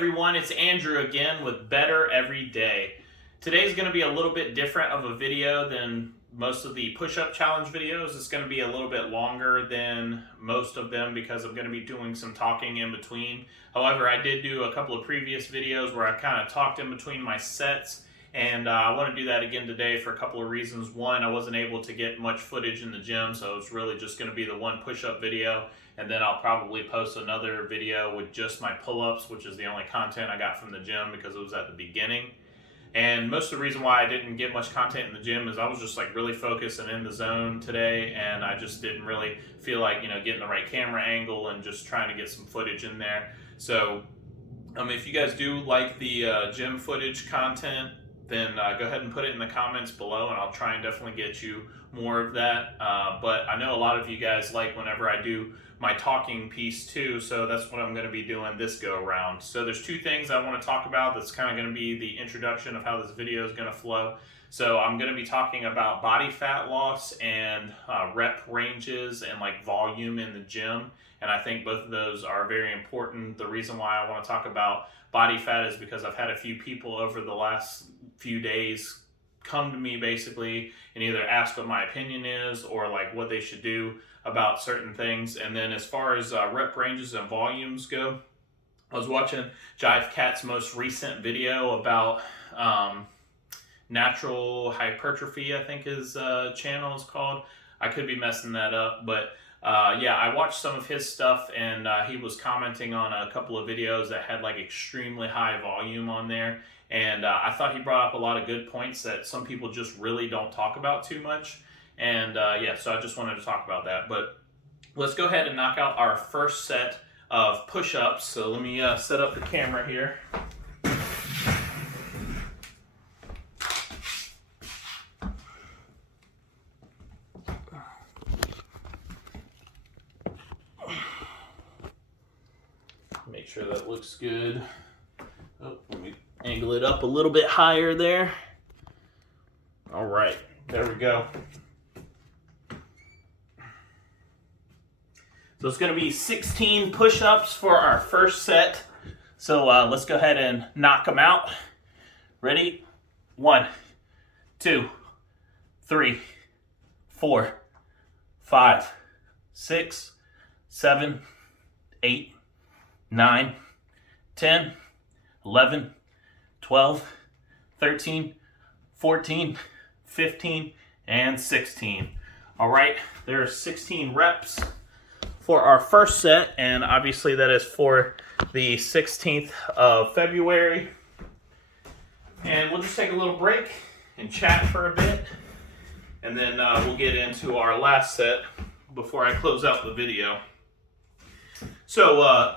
everyone, it's Andrew again with Better Every Day. Today's going to be a little bit different of a video than most of the push-up challenge videos. It's going to be a little bit longer than most of them because I'm going to be doing some talking in between. However, I did do a couple of previous videos where I kind of talked in between my sets, and I want to do that again today for a couple of reasons. One, I wasn't able to get much footage in the gym, so it's really just going to be the one push-up video, and then I'll probably post another video with just my pull-ups, which is the only content I got from the gym because it was at the beginning. And most of the reason why I didn't get much content in the gym is I was just like really focused and in the zone today, and I just didn't really feel like, getting the right camera angle and just trying to get some footage in there. So if you guys do like the gym footage content, then go ahead and put it in the comments below, and I'll try and definitely get you more of that. But I know a lot of you guys like whenever I do my talking piece too, so that's what I'm going to be doing this go around. So there's two things I want to talk about that's kind of going to be the introduction of how this video is going to flow. So I'm going to be talking about body fat loss and rep ranges and like volume in the gym. And I think both of those are very important. The reason why I want to talk about body fat is because I've had a few people over the last few days come to me basically and either ask what my opinion is or like what they should do about certain things. And then as far as rep ranges and volumes go, I was watching Jive Cat's most recent video about natural hypertrophy, I think his channel is called. I could be messing that up, but yeah, I watched some of his stuff, and he was commenting on a couple of videos that had like extremely high volume on there. And I thought he brought up a lot of good points that some people just really don't talk about too much. And yeah, so I just wanted to talk about that. But let's go ahead and knock out our first set of push-ups. So let me set up the camera here. Make sure that looks good. Oh, let me angle it up a little bit higher there. All right, there we go. So it's going to be 16 push-ups for our first set. So let's go ahead and knock them out. Ready? 1, 2, 3, 4, 5, 6, 7, 8, 9, 10, 11, 12, 13, 14, 15, and 16. All right, there are 16 reps for our first set, and obviously that is for the 16th of February. And we'll just take a little break and chat for a bit, and then we'll get into our last set before I close out the video. So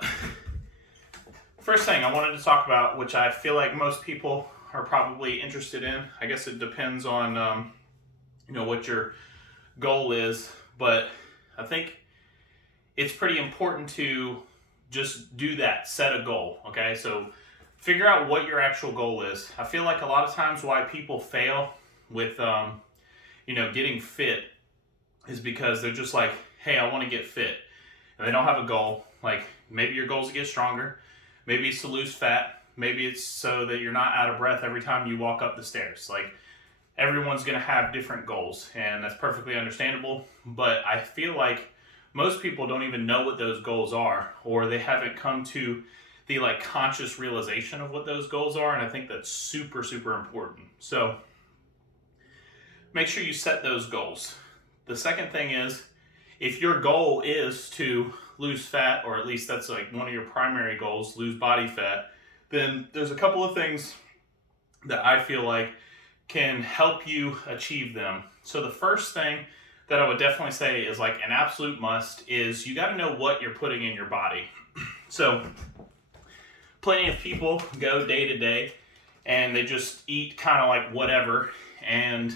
first thing I wanted to talk about, which I feel like most people are probably interested in, I guess it depends on what your goal is, but I think it's pretty important to just do that, set a goal, okay? So figure out what your actual goal is. I feel like a lot of times why people fail with, getting fit is because they're just like, hey, I want to get fit. And they don't have a goal. Like maybe your goal is to get stronger. Maybe it's to lose fat. Maybe it's so that you're not out of breath every time you walk up the stairs. Like everyone's going to have different goals, and that's perfectly understandable. But I feel like most people don't even know what those goals are, or they haven't come to the conscious realization of what those goals are. And I think that's super, super important. So make sure you set those goals. The second thing is, if your goal is to lose fat, or at least that's like one of your primary goals, lose body fat, then there's a couple of things that I feel like can help you achieve them. So the first thing that I would definitely say is like an absolute must is you got to know what you're putting in your body. So plenty of people go day to day and they just eat kind of like whatever, and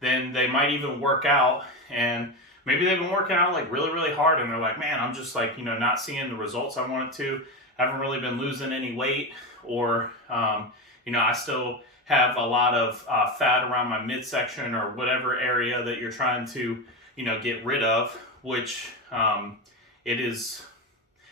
then they might even work out, and maybe they've been working out like really, really hard, and they're like, man, I'm just like, not seeing the results I wanted to. I haven't really been losing any weight, or, I still have a lot of fat around my midsection or whatever area that you're trying to, get rid of, which it is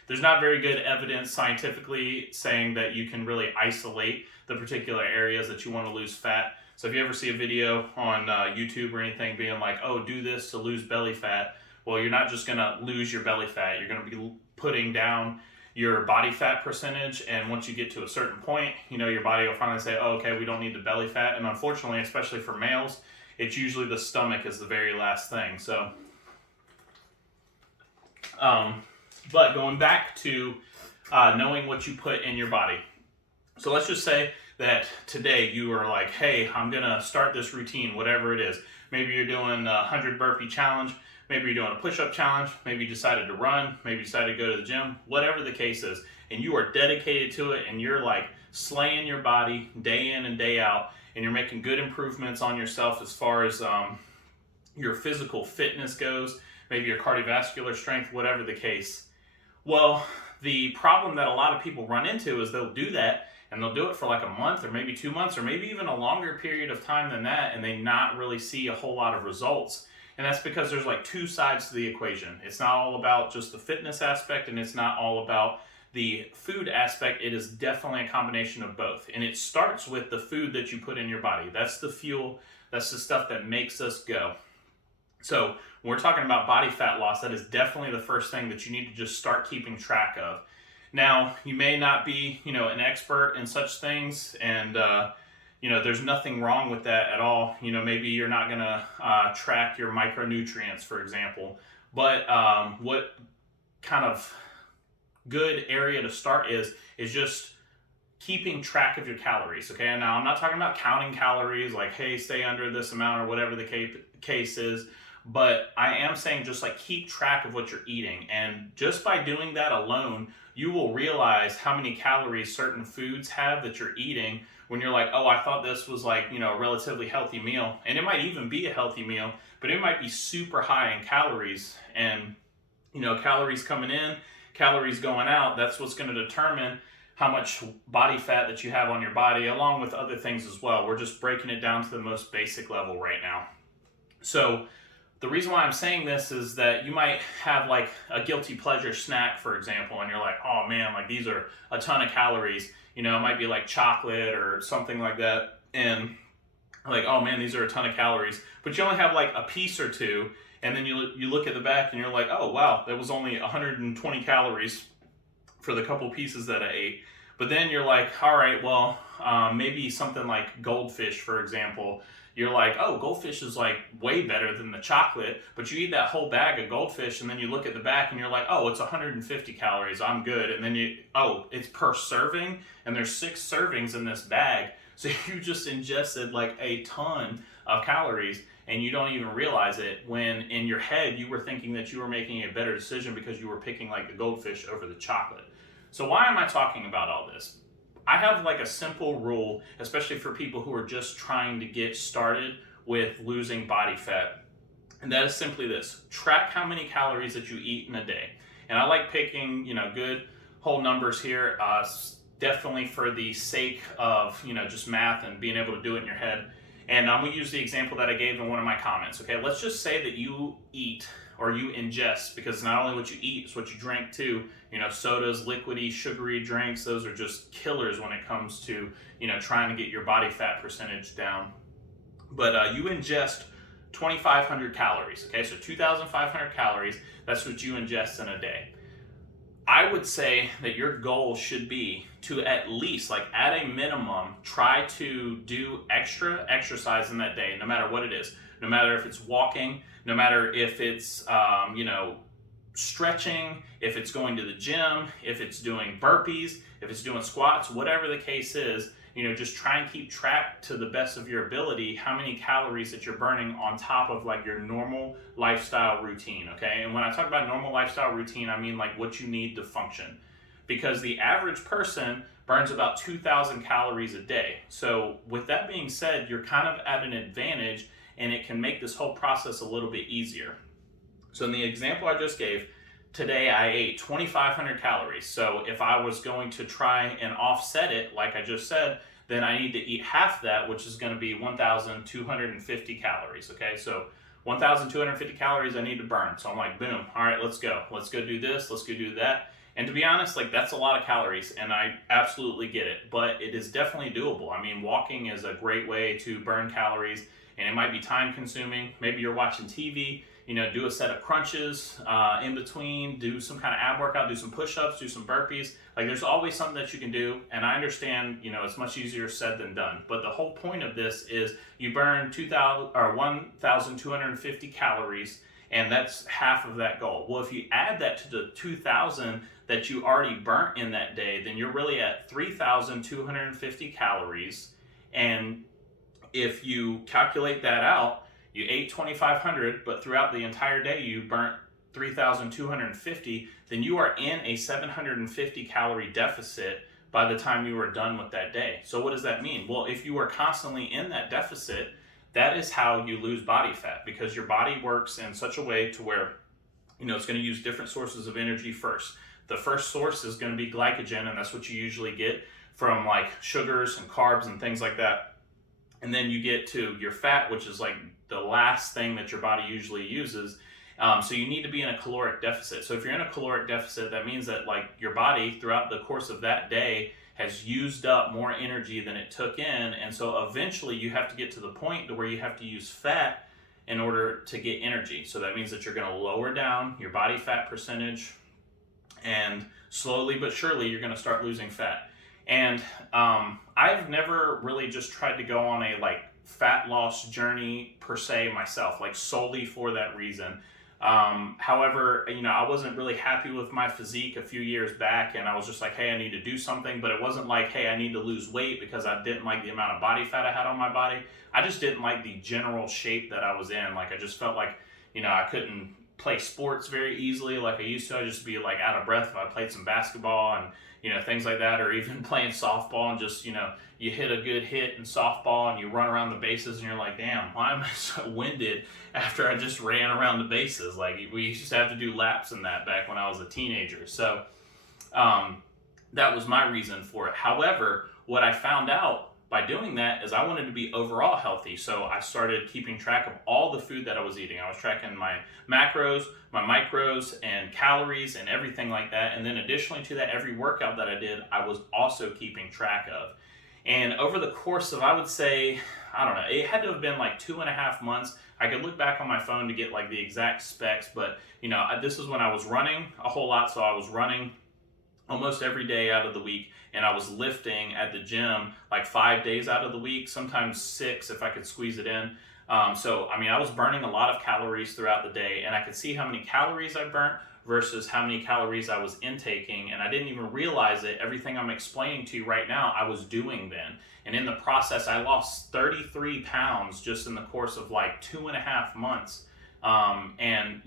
there's not very good evidence scientifically saying that you can really isolate the particular areas that you want to lose fat. So if you ever see a video on YouTube or anything being like, oh, do this to lose belly fat, well, you're not just going to lose your belly fat. You're going to be putting down your body fat percentage, and once you get to a certain point, your body will finally say, oh, okay, we don't need the belly fat. And unfortunately, especially for males, it's usually the stomach is the very last thing. So, but going back to knowing what you put in your body. So let's just say that today you are like, hey, I'm going to start this routine, whatever it is. Maybe you're doing a 100 burpee challenge. Maybe you're doing a push-up challenge. Maybe you decided to run. Maybe you decided to go to the gym. Whatever the case is. And you are dedicated to it, and you're like slaying your body day in and day out. And you're making good improvements on yourself as far as your physical fitness goes. Maybe your cardiovascular strength, whatever the case. Well, the problem that a lot of people run into is they'll do that, and they'll do it for like a month or maybe 2 months or maybe even a longer period of time than that, and they not really see a whole lot of results. And that's because there's like two sides to the equation. It's not all about just the fitness aspect, and it's not all about the food aspect. It is definitely a combination of both. And it starts with the food that you put in your body. That's the fuel. That's the stuff that makes us go. So when we're talking about body fat loss, that is definitely the first thing that you need to just start keeping track of. Now, you may not be, an expert in such things, and there's nothing wrong with that at all. Maybe you're not going to track your micronutrients, for example. But what kind of good area to start is just keeping track of your calories, okay? And now I'm not talking about counting calories, like, hey, stay under this amount or whatever the case is. But I am saying just like keep track of what you're eating. And just by doing that alone, you will realize how many calories certain foods have that you're eating when you're like, oh, I thought this was like, a relatively healthy meal. And it might even be a healthy meal, but it might be super high in calories. And, calories coming in, calories going out, that's what's going to determine how much body fat that you have on your body, along with other things as well. We're just breaking it down to the most basic level right now. So the reason why I'm saying this is that you might have like a guilty pleasure snack, for example, and you're like, oh man, like these are a ton of calories. It might be like chocolate or something like that. And like, oh man, these are a ton of calories. But you only have like a piece or two. And then you look at the back and you're like, oh wow, that was only 120 calories for the couple pieces that I ate. But then you're like, all right, well, maybe something like goldfish, for example. You're like, oh, goldfish is like way better than the chocolate, but you eat that whole bag of goldfish and then you look at the back and you're like, oh, it's 150 calories, I'm good. And then it's per serving, and there's 6 servings in this bag. So you just ingested like a ton of calories and you don't even realize it, when in your head you were thinking that you were making a better decision because you were picking like the goldfish over the chocolate. So why am I talking about all this? I have like a simple rule, especially for people who are just trying to get started with losing body fat. And that is simply this: track how many calories that you eat in a day. And I like picking, good whole numbers here, definitely for the sake of, just math and being able to do it in your head. And I'm going to use the example that I gave in one of my comments. Okay, let's just say that you eat or you ingest, because not only what you eat, it's what you drink too. Sodas, liquidy, sugary drinks, those are just killers when it comes to, trying to get your body fat percentage down. But you ingest 2,500 calories, okay? So 2,500 calories, that's what you ingest in a day. I would say that your goal should be to at least, like at a minimum, try to do extra exercise in that day, no matter what it is. No matter if it's walking, no matter if it's, stretching, if it's going to the gym, if it's doing burpees, if it's doing squats, whatever the case is, just try and keep track to the best of your ability how many calories that you're burning on top of like your normal lifestyle routine, okay? And when I talk about normal lifestyle routine, I mean like what you need to function. Because the average person burns about 2,000 calories a day. So with that being said, you're kind of at an advantage, and it can make this whole process a little bit easier. So in the example I just gave, today I ate 2,500 calories. So if I was going to try and offset it, like I just said, then I need to eat half that, which is going to be 1,250 calories, okay? So 1,250 calories I need to burn. So I'm like, boom, all right, let's go. Let's go do this, let's go do that. And to be honest, like that's a lot of calories, and I absolutely get it, but it is definitely doable. I mean, walking is a great way to burn calories, and it might be time consuming. Maybe you're watching TV, do a set of crunches in between, do some kind of ab workout, do some push-ups, do some burpees. Like there's always something that you can do, and I understand, it's much easier said than done. But the whole point of this is you burn 1,250 calories, and that's half of that goal. Well, if you add that to the 2,000 that you already burnt in that day, then you're really at 3,250 calories. And if you calculate that out, you ate 2,500, but throughout the entire day you burnt 3,250, then you are in a 750 calorie deficit by the time you are done with that day. So what does that mean? Well, if you are constantly in that deficit, that is how you lose body fat, because your body works in such a way to where, it's going to use different sources of energy first. The first source is going to be glycogen, and that's what you usually get from like sugars and carbs and things like that. And then you get to your fat, which is like the last thing that your body usually uses. So you need to be in a caloric deficit. So if you're in a caloric deficit, that means that like your body throughout the course of that day has used up more energy than it took in. And so eventually you have to get to the point to where you have to use fat in order to get energy. So that means that you're going to lower down your body fat percentage, and slowly but surely you're going to start losing fat. And I've never really just tried to go on a like fat loss journey per se myself, like solely for that reason. However, I wasn't really happy with my physique a few years back, and I was just like, hey, I need to do something. But it wasn't like, hey, I need to lose weight because I didn't like the amount of body fat I had on my body. I just didn't like the general shape that I was in. Like I just felt like, I couldn't play sports very easily like I used to. I just be like out of breath if I played some basketball and things like that, or even playing softball and just you hit a good hit in softball and you run around the bases and you're like, damn, why am I so winded after I just ran around the bases? Like we used to have to do laps in that back when I was a teenager. So that was my reason for it. However, what I found out by doing that is I wanted to be overall healthy. So I started keeping track of all the food that I was eating. I was tracking my macros, my micros, and calories and everything like that. And then additionally to that, every workout that I did, I was also keeping track of. And over the course of, I would say, I don't know, it had to have been like 2.5 months. I could look back on my phone to get like the exact specs, but this is when I was running a whole lot. So I was running almost every day out of the week, and I was lifting at the gym like 5 days out of the week, sometimes 6 if I could squeeze it in. So I was burning a lot of calories throughout the day, and I could see how many calories I burnt versus how many calories I was intaking, and I didn't even realize it. Everything I'm explaining to you right now, I was doing then. And in the process, I lost 33 pounds just in the course of like 2.5 months. And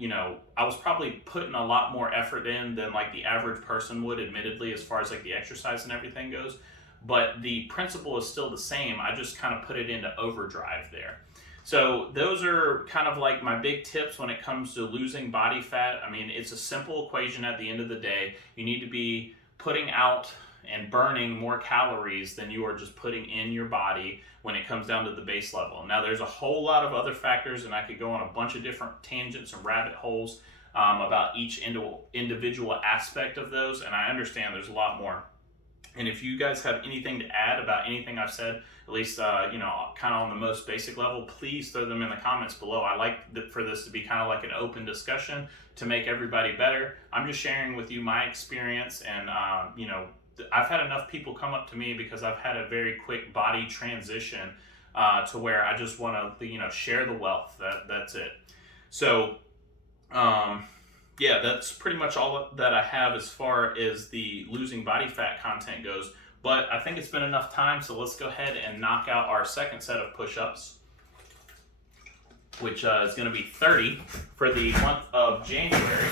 I was probably putting a lot more effort in than like the average person would, admittedly, as far as like the exercise and everything goes. But the principle is still the same. I just kind of put it into overdrive there. So those are kind of like my big tips when it comes to losing body fat. It's a simple equation at the end of the day. You need to be putting out and burning more calories than you are just putting in your body when it comes down to the base level. Now there's a whole lot of other factors, and I could go on a bunch of different tangents and rabbit holes about each individual aspect of those, and I understand there's a lot more. And if you guys have anything to add about anything I've said, at least kind of on the most basic level, please throw them in the comments below. I like for this to be kind of like an open discussion to make everybody better. I'm just sharing with you my experience, and I've had enough people come up to me because I've had a very quick body transition to where I just want to share the wealth. That's it. So yeah, that's pretty much all that I have as far as the losing body fat content goes. But I think it's been enough time, so let's go ahead and knock out our second set of push-ups, which is going to be 30 for the month of January.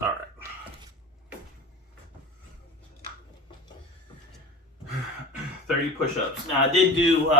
All right. 30 push-ups. Now I did do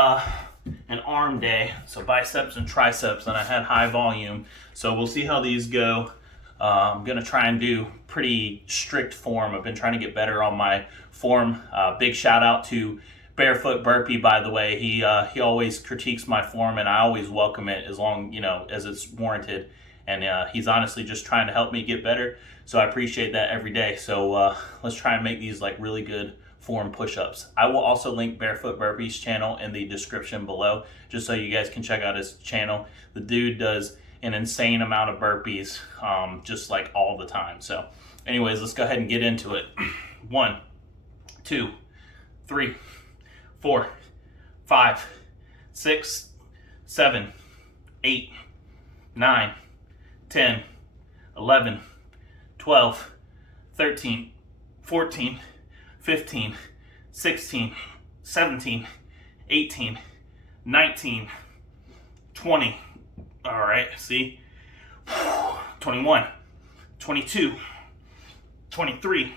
an arm day, so biceps and triceps, and I had high volume. So we'll see how these go. I'm gonna try and do pretty strict form. I've been trying to get better on my form. Big shout out to Barefoot Burpee, by the way. He always critiques my form, and I always welcome it as long, as it's warranted. And he's honestly just trying to help me get better. So I appreciate that every day. So let's try and make these like really good form push-ups. I will also link Barefoot Burpee's channel in the description below, just so you guys can check out his channel. The dude does an insane amount of burpees, just like all the time. So anyways, let's go ahead and get into it. 1, 2, 3, 4, 5, 6, 7, 8, 9, 10, 11, 12, 13, 14, 15, 16, 17, 18, 19, 20. All right, see? 21, 22, 23,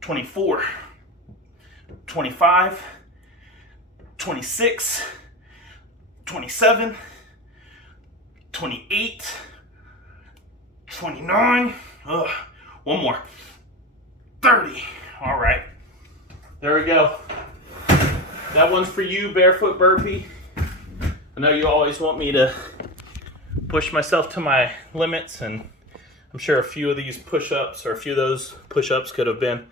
24, 25, 26, 27, 28, 29, one more, 30. All right, there we go. That one's for you, Barefoot Burpee. I know you always want me to push myself to my limits, and I'm sure a few of these push-ups, or a few of those push-ups could have been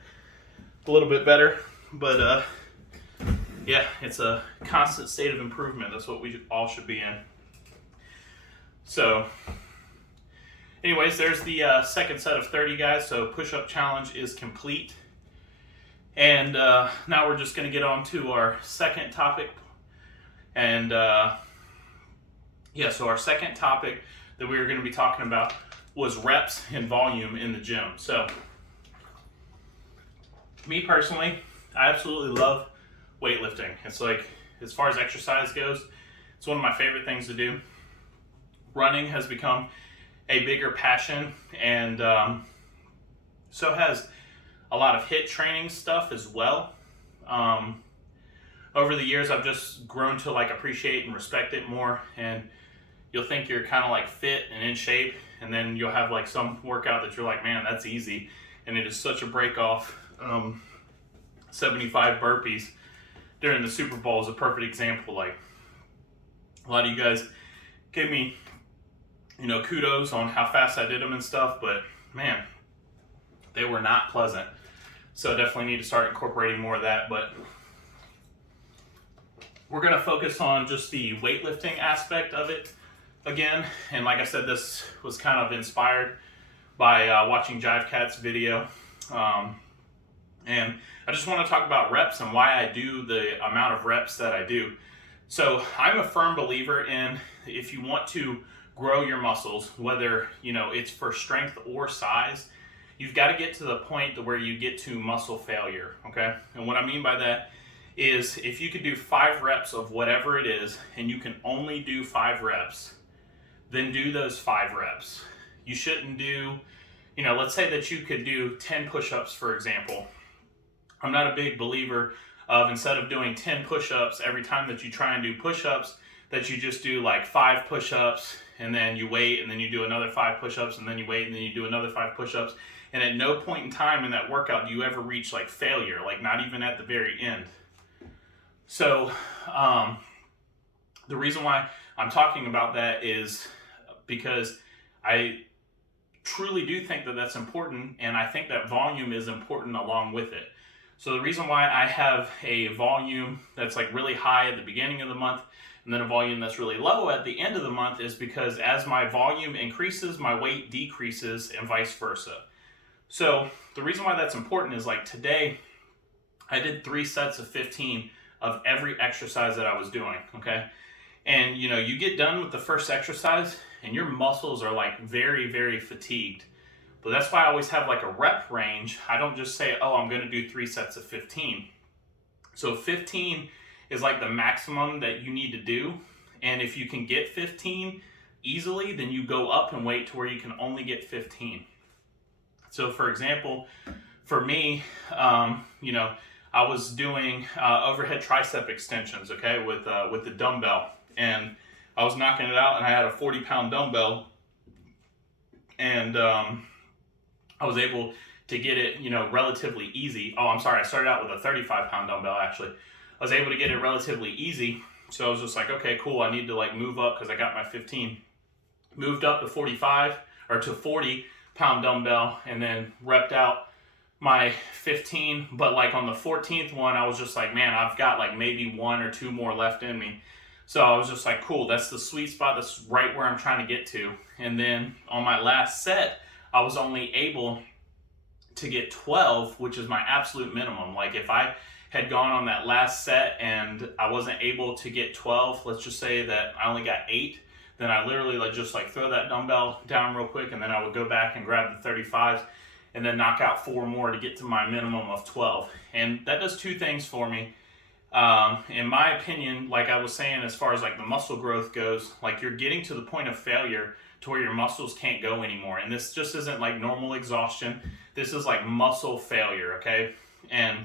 a little bit better, but yeah, it's a constant state of improvement. That's what we all should be in. So anyways, there's the second set of 30, guys. So push-up challenge is complete. And now we're just going to get on to our second topic. And yeah, so our second topic that we were going to be talking about was reps and volume in the gym. So me personally, I absolutely love weightlifting. It's like, as far as exercise goes, it's one of my favorite things to do. Running has become a bigger passion, and so has a lot of HIIT training stuff as well. Over the years, I've just grown to like appreciate and respect it more, and you'll think you're kind of like fit and in shape, and then you'll have like some workout that you're like, man, that's easy, and it is such a break off. 75 burpees during the Super Bowl is a perfect example. Like, a lot of you guys gave me, kudos on how fast I did them and stuff, but man, they were not pleasant. So I definitely need to start incorporating more of that. But we're going to focus on just the weightlifting aspect of it again. And like I said, this was kind of inspired by watching Jive Cat's video. And I just want to talk about reps and why I do the amount of reps that I do. So I'm a firm believer in, if you want to grow your muscles, whether it's for strength or size, you've got to get to the point to where you get to muscle failure. Okay, and what I mean by that is, if you could do 5 reps of whatever it is, and you can only do 5 reps, then do those 5 reps. You shouldn't do, let's say that you could do 10 push-ups, for example. I'm not a big believer of, instead of doing 10 push-ups every time that you try and do push-ups, that you just do like 5 push-ups, and then you wait, and then you do another 5 push-ups, and then you wait, and then you do another 5 push-ups. And at no point in time in that workout do you ever reach like failure, like not even at the very end. So the reason why I'm talking about that is because I truly do think that that's important, and I think that volume is important along with it. So the reason why I have a volume that's like really high at the beginning of the month, and then a volume that's really low at the end of the month, is because as my volume increases, my weight decreases, and vice versa. So the reason why that's important is, like today, I did 3 sets of 15 of every exercise that I was doing, okay? And you get done with the first exercise and your muscles are like very, very fatigued. But that's why I always have like a rep range. I don't just say, oh, I'm gonna do 3 sets of 15. So 15 is like the maximum that you need to do. And if you can get 15 easily, then you go up and wait to where you can only get 15. So for example, for me, I was doing overhead tricep extensions, okay, with the dumbbell, and I was knocking it out, and I had a 40-pound dumbbell, and I was able to get it, relatively easy. Oh, I'm sorry, I started out with a 35-pound dumbbell actually, I was able to get it relatively easy. So I was just like, okay, cool. I need to like move up because I got my 15. Moved up to 45 or to 40-pound dumbbell, and then repped out my 15. But like on the 14th one, I was just like, man, I've got like maybe 1 or 2 more left in me. So I was just like, cool, that's the sweet spot. That's right where I'm trying to get to. And then on my last set, I was only able to get 12, which is my absolute minimum. Like if I had gone on that last set and I wasn't able to get 12, let's just say that I only got 8, then I literally like just like throw that dumbbell down real quick, and then I would go back and grab the 35s and then knock out 4 more to get to my minimum of 12. And that does 2 things for me. In my opinion, like I was saying, as far as like the muscle growth goes, like you're getting to the point of failure to where your muscles can't go anymore. And this just isn't like normal exhaustion. This is like muscle failure, okay? And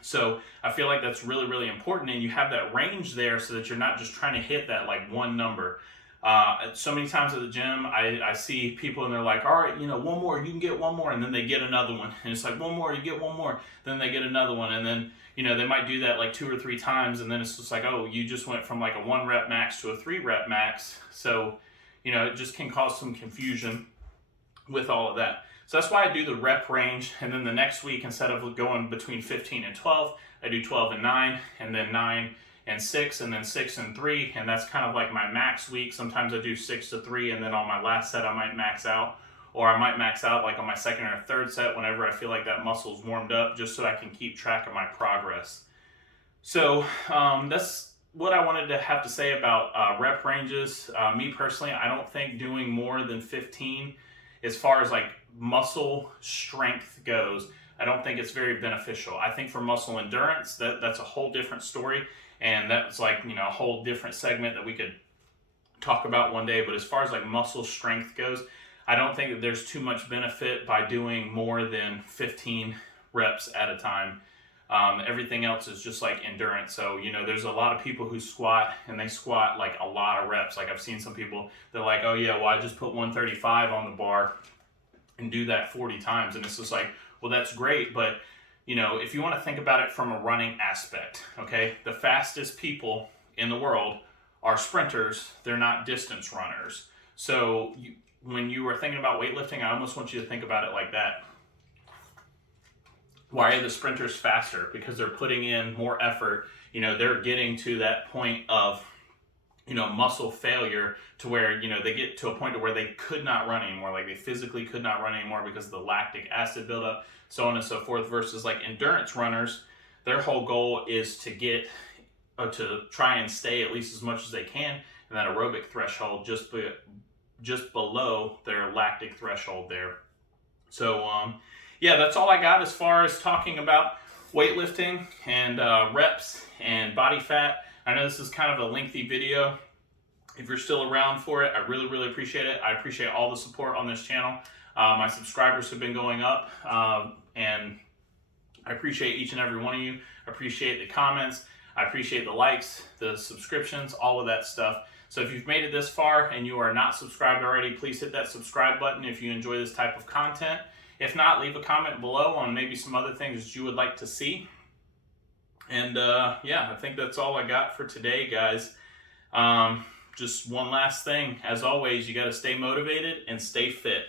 so I feel like that's really, really important. And you have that range there so that you're not just trying to hit that like one number. So many times at the gym, I see people and they're like, all right, you know, 1 more, you can get 1 more. And then they get another one. And it's like 1 more, you get 1 more. Then they get another one. And then, you know, they might do that like 2 or 3 times. And then it's just like, oh, you just went from like a 1 rep max to a 3 rep max. So, you know, it just can cause some confusion with all of that. So that's why I do the rep range. And then the next week, instead of going between 15 and 12, I do 12 and 9, and then 9 and 6, and then 6 and 3. And that's kind of like my max week. Sometimes I do 6 to 3, and then on my last set, I might max out. Or I might max out like on my second or third set whenever I feel like that muscle's warmed up, just so I can keep track of my progress. So that's what I wanted to have to say about rep ranges. Me personally, I don't think doing more than 15 as far as like muscle strength goes, I don't think it's very beneficial. I think for muscle endurance, that's a whole different story. And that's like, you know, a whole different segment that we could talk about one day. But as far as like muscle strength goes, I don't think that there's too much benefit by doing more than 15 reps at a time. Everything else is just like endurance. So, you know, there's a lot of people who squat and they squat like a lot of reps. Like I've seen some people, they're like, oh yeah, well I just put 135 on the bar and do that 40 times. And it's just like, well, that's great. But, you know, if you want to think about it from a running aspect, okay, the fastest people in the world are sprinters. They're not distance runners. So when you are thinking about weightlifting, I almost want you to think about it like that. Why are the sprinters faster? Because they're putting in more effort. You know, they're getting to that point of, you know, muscle failure to where, you know, they get to a point to where they could not run anymore. Like they physically could not run anymore because of the lactic acid buildup, so on and so forth, versus like endurance runners, their whole goal is to get, to try and stay at least as much as they can in that aerobic threshold, just below their lactic threshold there. So, yeah, that's all I got as far as talking about weightlifting and reps and body fat. I know this is kind of a lengthy video. If you're still around for it, I really, really appreciate it. I appreciate all the support on this channel. My subscribers have been going up, and I appreciate each and every one of you. I appreciate the comments. I appreciate the likes, the subscriptions, all of that stuff. So if you've made it this far and you are not subscribed already, please hit that subscribe button if you enjoy this type of content. If not, leave a comment below on maybe some other things that you would like to see. And yeah, I think that's all I got for today, guys. Just one last thing. As always, you got to stay motivated and stay fit.